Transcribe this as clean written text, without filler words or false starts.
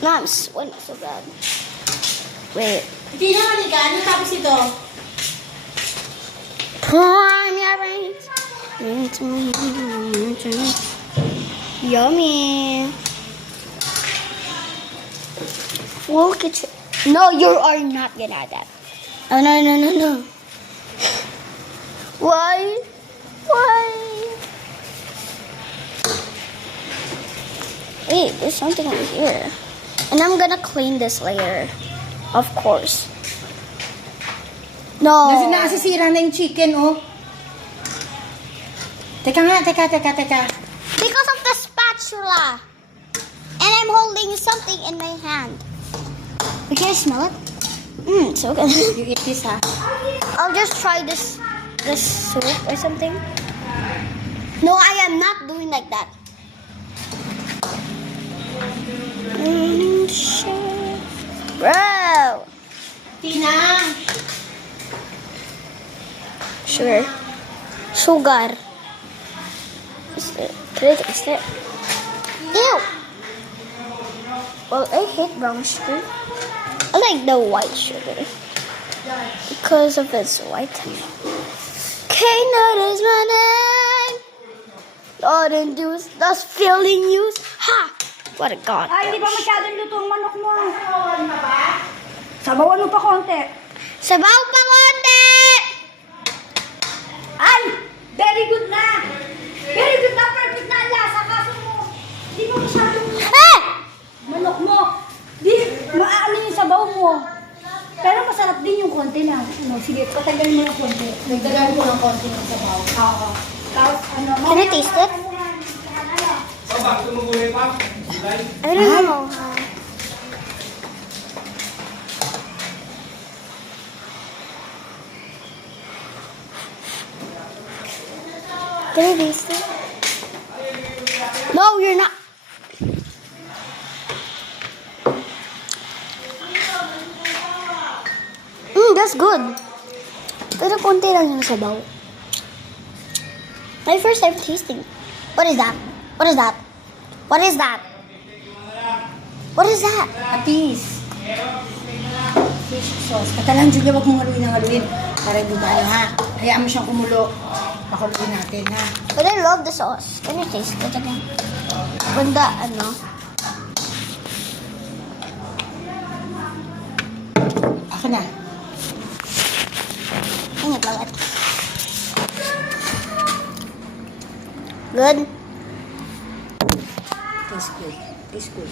No, I'm sweating so bad. Wait. Hindi naman ika. Ano tapos ito? Prime your brains. Yummy. Look at you. No, you are not gonna have that. Oh, no. Why? Wait, there's something over here. And I'm gonna clean this later. Of course. No. Nasisira na yung chicken, oh. Teka. Because of the spatula. And I'm holding something in my hand. Can I smell it? So good. You eat this, ha? I'll just try this soup or something. No, I am not doing like that. Bro. Tina! Sugar. Can I taste it? Ew. Well, I hate brown sugar. I like the white sugar because of its whitening. K-Nut is my name. Lord and Deuce, thus filling use. Ha! What a god. Ay, hindi pa masyadong luto ang manok mo. Sabawan mo pa konti. Sabaw pa konti! Ay! Very good na! Perfect na ang lasa. Kaso mo, hindi mo masyadong manok mo. Di, maano yung sabaw mo. Pero masarap din yung konti na. Sige, patagalin mo ng konti. Nagdagan ko ng konti ng sabaw. Oo. Tapos, Can I taste it? I don't know. Can I taste it? No, you're not. That's good. Pero konti lang yung sabaw. My first time tasting. What is that? What is that? What is that? What is that? Atis. Fish sauce. Teka lang, Julia, wag mong haluin. Para hindi tayo, ha? Hayaan mo siyang kumulo. Pakuluin natin, ha? But I love the sauce. Can you taste it again? Ganda, ano? Ako na. Ingat lang. Good? Tastes good. Tastes good.